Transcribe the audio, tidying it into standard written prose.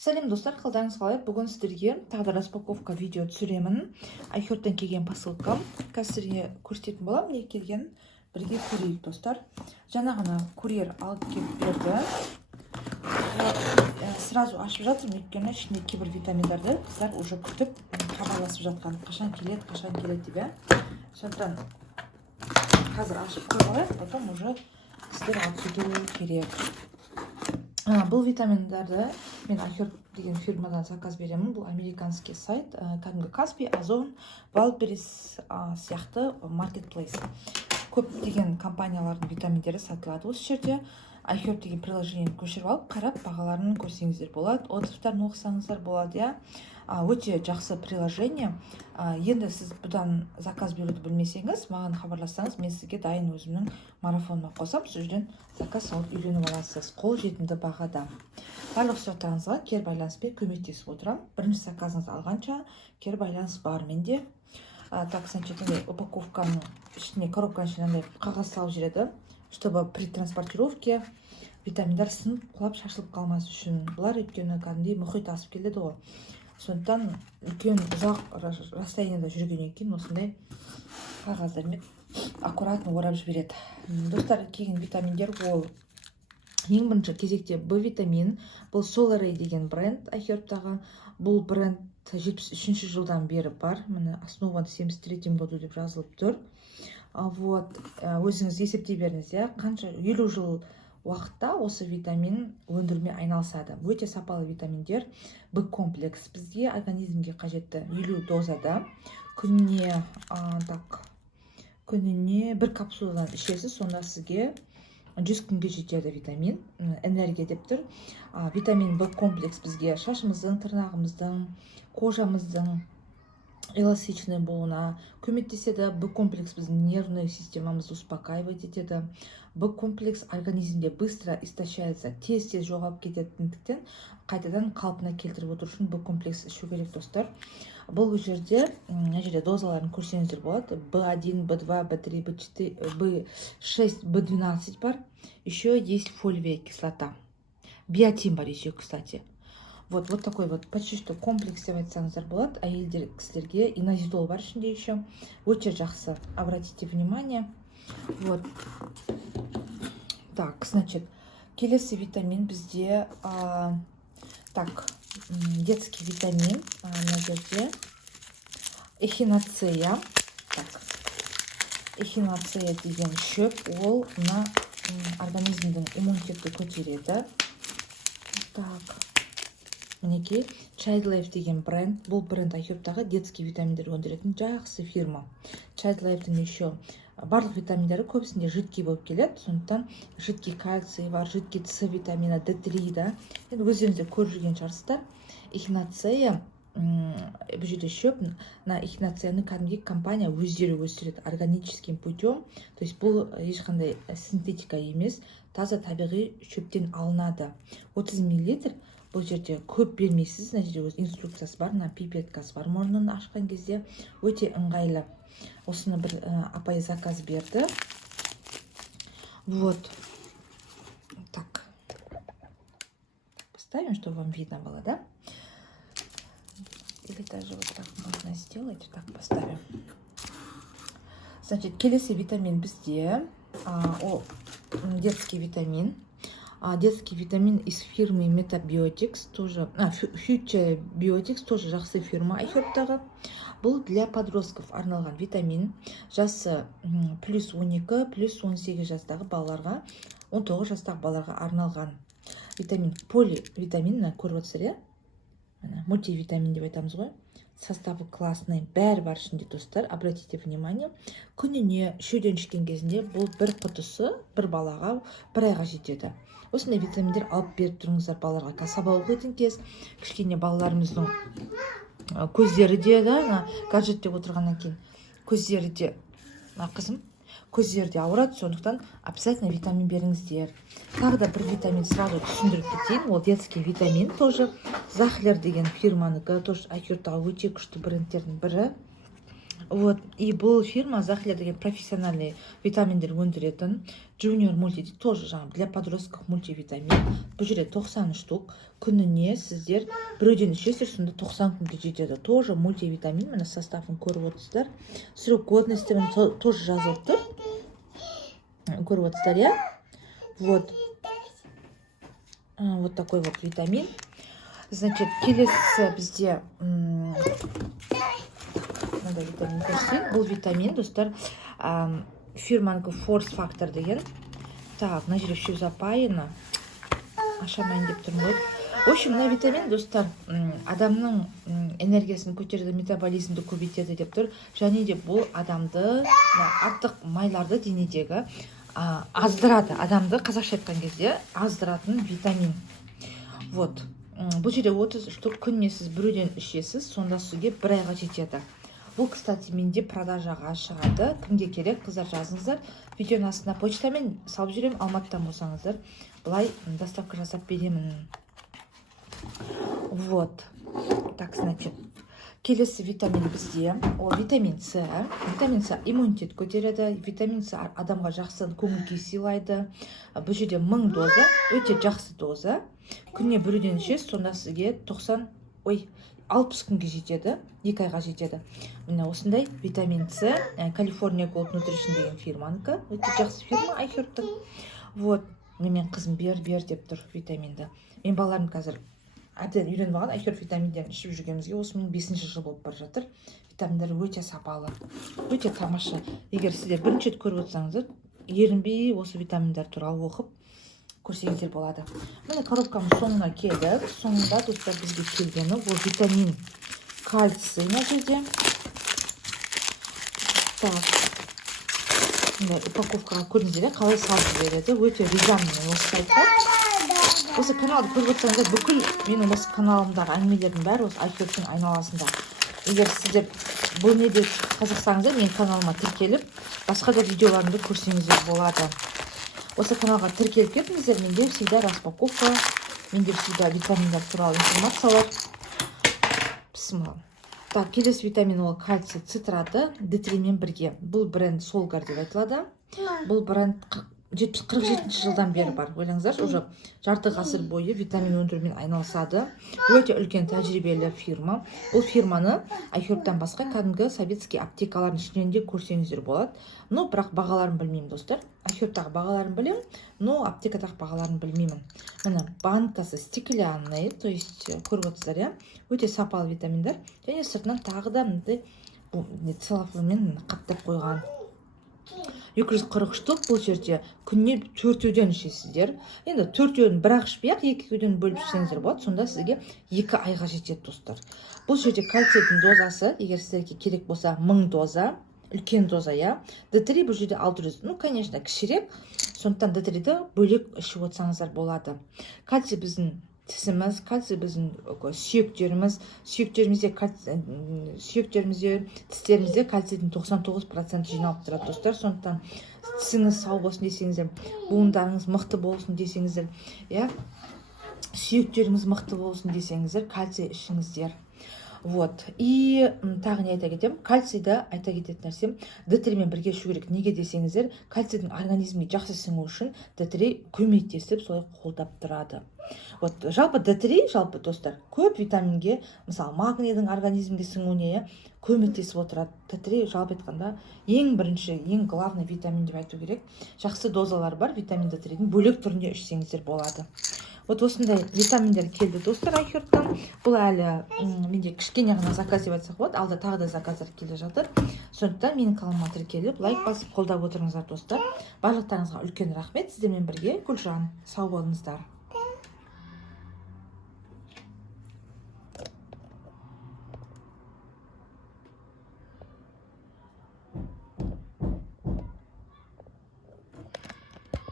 Сәлем достар, қалдарыңыз қалай? Бүгін сіздерге тағы да распаковка видео түсіремін. iHert'тен келген посылкам. Қазір сіздерге көрсететін боламын, не келген бірге көрейік достар. Жаңа ғана курьер алып келіп берді. Сразу ашып жатырмын, өйткені ішінде кейбір витаминдарды қыздар уже күтіп хабарласып жатқан. Қашан келеді деп. Сондықтан қазір ашып көріп алайық, потом уже сіздер алып кету керек. Бұл витаминдарды мен iHerb деген фирмадан заказ беремін. Бұл американский сайт, кәдімгі Каспи, Озон, Wildberries сияқты маркетплейс. Көп деген компаниялардың витаминдері сатылады осы жерде. iHerb деген приложениені көшіріп алып, қарап бағаларын көрсеңіздер болады. Отзывтарын оқысаңыздар болады, өте жақсы приложение. Енді сіз бұдан заказ беруді білмесеңіз, маған хабарлассаңыз, мен сізге дайын өзімнің марафоныма қосам, сол жерден заказ алып үйреніп аласыз, қол жетімді бағада. Барлық сұрақтарыңызға кері байланыспен көмектесіп отырамын. Бірінші заказыңызды алғанша кері байланыс бар менде. Так, значит, упаковканың ішіне, коробканың ішіне қағаз салып жүреді, чтобы при транспортировке витаминдар сынып құлап шашылып қалмас үшін. Бұлар өйткені кәдімгідей мұхит асып келеді ғой. Сондықтан үлкен ұзақ расстоянияда жүргеннен кейін осындай қағаздармен аккуратно орап жібереді. Достар, келген витаминдер ол ең бірінші кезекте Б витамин. Бұл Solaray деген бренд iHerb-тағы. Бұл бренд 73 жылдан бері бар. Міне основан 73 году деп жазылып тұр. Вот, өзіңіз есептей беріңіз, қанша 50 жыл уақытта осы витамин өндірумен айналысады. Өте сапалы витаминдер. Б комплекс бізге организмге қажетті 50 дозада. Күніне бір капсуладан ішесіз, сонда сізге 100 күнге жетеді витамин, энергия деп тұр. Витамин Б комплекс бізге шашымыздың, тырнағымыздың, кожамыздың эластичный болуына көмектеседі. Б комплекс біздің нервный системамызды успокаивать етеді. Б комплекс организмде быстро истощается, тез жоғалып кететіндіктен қайтадан қалпына келтіріп отыру үшін Б комплекс ішу керек достар. Бұл жерде дозаларын көрсеңіздер болады. B1, B2, B3, B4, B6, B12 бар. Еще есть фолиевая кислота. Биотин бар еще, кстати. Вот такой вот почти что комплекс деп айтсаңыздар болады. Әйелдер кісілерге инозитол бар ішінде еще. Өте жақсы. Обратите внимание. Вот. Так, значит, келесі витамин бізде детский витамин на жерде эхиноцея. Так, эхиноцея деген шөп, ол на организмдің иммунитетті көтереді. Так, мінекей Child Life деген бренд. Бұл бренд iHerb-тағы детский витаминдер өндіретін жақсы фирма. Child Life-тің еще барлық витаминдері көбісінде жидкий болып келеді. Сондықтан жидкий кальций бар, жидкий С витамины, D3 да. Енді өздеріңіздер көріп жүрген шығарсыздар. Эхиноцея, бұл жерде шөп, на эхиноцеяны кәдімгі компания өздері өсіреді органическим путем. То есть бұл ешқандай синтетика емес, таза табиғи шөптен алынады. 30 мл. Бұл жерде көп бермейсіз, мына жерде өз инструкциясы бар, пипеткасы бар. Мұрнын ашқан кезде өте ыңғайлы. Осыны бір апай заказ берді. Вот. Так. Поставим, чтобы вам видно было, да? Или даже вот так можно сделать. Так, поставим. Значит, келесі витамин бізде. Детский витамин. Детский витамин из фирмы Metabiotics, тоже, Future Biotics, тоже жақсы фирма iHerb-тағы. Бұл для подростков арналған витамин. Жасы плюс 12, плюс 18 жастағы балаларға, 19 жастағы балаларға арналған витамин. Поливитамин, көріп отырсыздар, мультивитамин деп айтамыз ғой. Составы классный, бәрі бар ішінде достар. Обратите внимание, күніне үшеуден ішкен кезінде бұл бір құтысы бір балаға бір айға жетеді. Осындай витаминдер алып беріп тұрыңыздар балаларға. Сабақ оқитын кез, кішкене балаларымыздың көздері де, гаджет деп отырғаннан кейін көздері де, қызым, көздері де ауырады, сондықтан обязательно витамин беріңіздер. Тағы да бір витамин сразу түсіндіріп кетейін. Ол детский витамин тоже. Захлер деген фирманікі, тоже iHerb-тағы өте күшті брендтердің бірі. Вот, и бұл фирма Захля деген профессиональный витаминдер өндіретін. Junior Multi дейді, тоже жаңағы для подростков мультивитамин. Бұл жерде 90 штук. Күніне сіздер біреуден ішесіздер, сонда 90 күнге жетеді. Тоже мультивитамин, міне составын көріп отырсыздар. Срок годности тоже жазылып тұр. Көріп отырсыздар, иә? Вот. Вот такой вот витамин. Значит, келесі бізде надо витамин көрсетейін. Бұл витамин, достар, фирманікі Force Factor деген. Так, мына жерде үшеу запайына. Ашамайын деп тұрмын ғой. В общем, мына витамин, достар, адамның энергиясын көтереді, метаболизмді көбейтеді деп тұр. Және де бұл адамды, артық майларды денедегі аздырады. Адамды қазақша айтқан кезде аздыратын витамин. Вот. Бұл жерде 30 штук күніне сіз біреуден ішесіз, сонда сізге бір айға жетеді. Бұл, кстати, менде продажаға шығады. Кімге керек, қыздар жазыңыздар. Видеоның астына почтамен салып жүремін, Алматыдан болсаңыздар. Бұлай доставка жасап беремін. Вот. Так, значит, келесі витамин бізде. Ол витамин С. Витамин С иммунитет көтереді. Витамин С адамға жақсы көңіл-күй сыйлайды. Бұл жерде 1000 доза, өте жақсы доза. Күніне біреуден ішесіз, сонда сізге 60 күнге жетеді, 2 айға жетеді. Міне осындай витамин С, California Gold Nutrition деген фирманікі. Өте жақсы фирма, айхерттің. Вот, мен қызым бер деп тұр витаминді. Мен балаларым қазір әбден үйреніп алған, айхерт витаминдерін ішіп жүргенімізге осы мен 5-ші жыл болып бара жатыр. Витаминдер өте сапалы, өте тамаша. Егер сіздер бірінші рет көріп отырсаңыздар, ерінбей осы витаминдер туралы оқып көрсеңіздер болады. Міне коробкамыз соңына келдік. Соңында, достар, бізге келгені ол витамин кальций мына жерде. Так, упаковкаға көрдіңіздер, қалай салып береді. Өте ризамын осы сайтқа. Осы каналды көріп отырсаңыздар, бүкіл менің осы каналымдағы әңгімелердің бәрі осы айхерттің айналасында. Егер сіздер бұл не деп қызықсаңыздар, менің каналыма тіркеліп, басқа да видеоларымды көрсеңіздер болады. Осы каналға тіркеліп кетіңіздер, менде всегда распаковка, менде всегда витаминдар туралы информациялар. Бісміллах. Так, келесі витамин ол кальций цитраты D3 мен бірге. Бұл бренд Solgar деп айтылады. Бұл бренд 47 жылдан бері бар. Ойлаңыздар, уже жарты ғасыр бойы витамин өндірумен айналысады. Өте үлкен тәжірибелі фирма. Бұл фирманы айхерттан басқа кәдімгі советский аптекалардың ішінен де көрсеңіздер болады. Но бірақ бағаларын білмеймін, достар. Айхерттағы бағаларын білемін, но аптекадағы бағаларын білмеймін. Міне банкасы стеклянный, то есть көріп отырсыздар, иә? Өте сапалы витаминдар. Және сыртынан тағы да целлофанмен қаптап қойған. 240 штук, бұл жерде күніне 4-ден ішесіздер. Енді 4-ден бірақ ішпей-ақ 2-ден бөліп ішсеңіздер болады, сонда сізге 2 айға жетеді, достар. Бұл жерде кальцийдің дозасы, егер сіздерге керек болса, 1000 доза, үлкен доза, иә. D3 бұл жерде 600, ну, конечно, кішірек, сондықтан D3-ді бөлек ішіп отырсаңыздар болады. Кальций біздің тісіміз, кальций біздің сүйектерімізде, тістерімізде кальцийдің 99% жиналып тұрады, достар. Сондықтан тісіңіз сау болсын десеңіздер, буындарыңыз мықты болсын десеңіздер, сүйектеріңіз мықты болсын десеңіздер, кальций ішіңіздер. Вот. И тағы не айта кетем, кальцийді айта кететін нәрсем, D3 мен бірге ішу керек. Неге десеңіздер, кальцийдің организмге жақсы сіңу үшін D3 көмектесіп, солай қолдап тұрады. Вот, жалпы D3, жалпы достар, көп витаминге, мысалы магнийдің организмге сіңуіне көмектесіп отырады. D3 жалпы айтқанда ең бірінші, ең главный витамин деп айту керек. Жақсы дозалар бар, витамин D3-дің бөлек түрінде ішсеңіздер болады. Вот осындай витаминдер келді, достар, айхерттан. Бұл әлі менде кішкене ғана заказ деп айтсақ болады, алда тағы да заказдар келе жатыр. Сондықтан менің каналыма тіркеліп, лайк басып қолдап отырыңыздар, достар. Барлықтарыңызға үлкен рахмет. Сіздермен бірге Гүлжан. Сау болыңыздар.